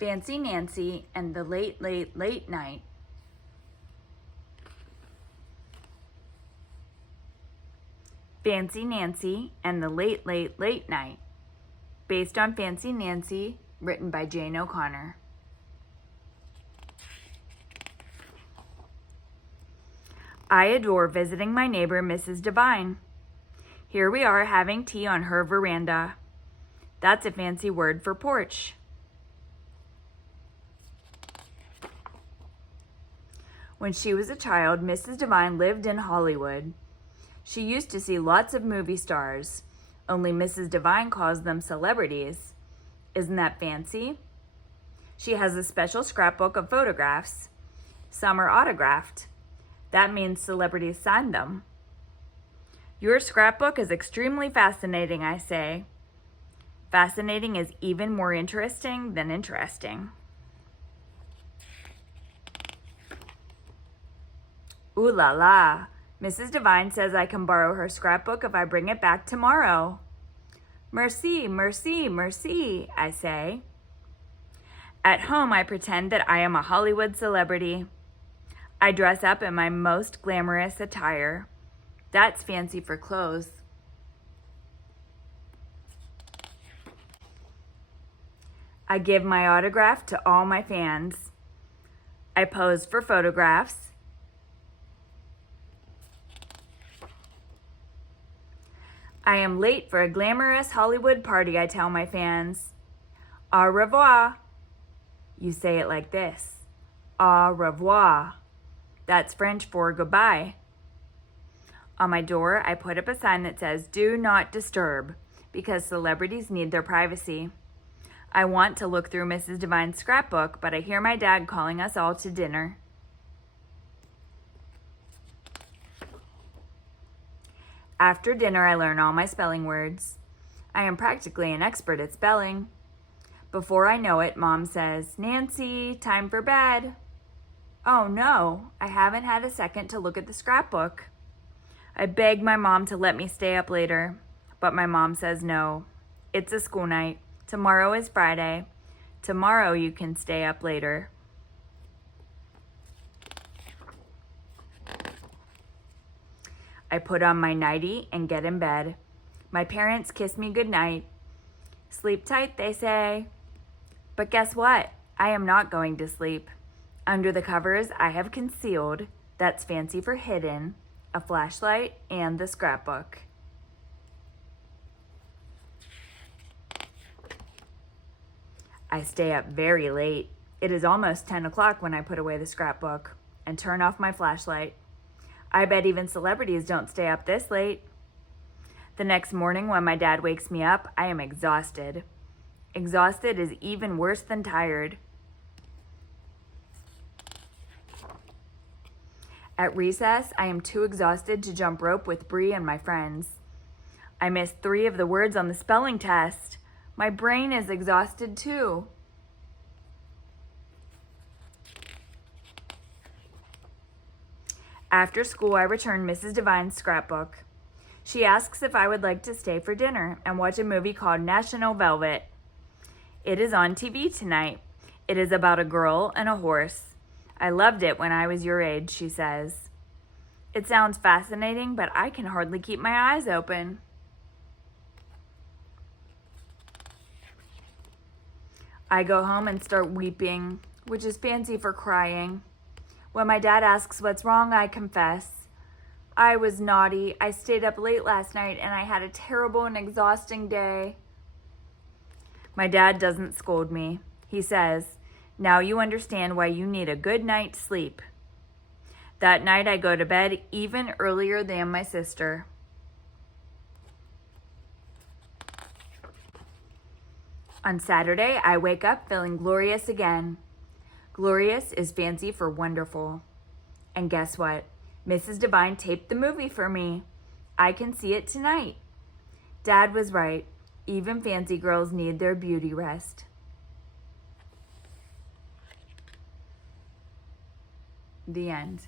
Fancy Nancy and the Late, Late, Late Night. Fancy Nancy and the Late, Late, Late Night. Based on Fancy Nancy, written by Jane O'Connor. I adore visiting my neighbor, Mrs. Devine. Here we are having tea on her veranda. That's a fancy word for porch. When she was a child, Mrs. Devine lived in Hollywood. She used to see lots of movie stars, only Mrs. Devine calls them celebrities. Isn't that fancy? She has a special scrapbook of photographs. Some are autographed. That means celebrities signed them. Your scrapbook is extremely fascinating, I say. Fascinating is even more interesting than interesting. Ooh la la, Mrs. Devine says I can borrow her scrapbook if I bring it back tomorrow. Merci, merci, merci, I say. At home, I pretend that I am a Hollywood celebrity. I dress up in my most glamorous attire. That's fancy for clothes. I give my autograph to all my fans. I pose for photographs. I am late for a glamorous Hollywood party, I tell my fans. Au revoir. You say it like this. Au revoir. That's French for goodbye. On my door, I put up a sign that says, "Do not disturb," because celebrities need their privacy. I want to look through Mrs. Devine's scrapbook, but I hear my dad calling us all to dinner. After dinner, I learn all my spelling words. I am practically an expert at spelling. Before I know it, Mom says, "Nancy, time for bed." Oh no, I haven't had a second to look at the scrapbook. I beg my mom to let me stay up later, but my mom says no. It's a school night. Tomorrow is Friday. Tomorrow you can stay up later. I put on my nightie and get in bed. My parents kiss me goodnight. Sleep tight, they say. But guess what? I am not going to sleep. Under the covers, I have concealed, that's fancy for hidden, a flashlight and the scrapbook. I stay up very late. It is almost 10 o'clock when I put away the scrapbook and turn off my flashlight. I bet even celebrities don't stay up this late. The next morning when my dad wakes me up, I am exhausted. Exhausted is even worse than tired. At recess, I am too exhausted to jump rope with Bree and my friends. I missed 3 of the words on the spelling test. My brain is exhausted too. After school, I return Mrs. Devine's scrapbook. She asks if I would like to stay for dinner and watch a movie called National Velvet. It is on TV tonight. It is about a girl and a horse. I loved it when I was your age, she says. It sounds fascinating, but I can hardly keep my eyes open. I go home and start weeping, which is fancy for crying. When my dad asks what's wrong, I confess. I was naughty. I stayed up late last night and I had a terrible and exhausting day. My dad doesn't scold me. He says, "Now you understand why you need a good night's sleep." That night I go to bed even earlier than my sister. On Saturday, I wake up feeling glorious again. Glorious is fancy for wonderful. And guess what? Mrs. Devine taped the movie for me. I can see it tonight. Dad was right. Even fancy girls need their beauty rest. The end.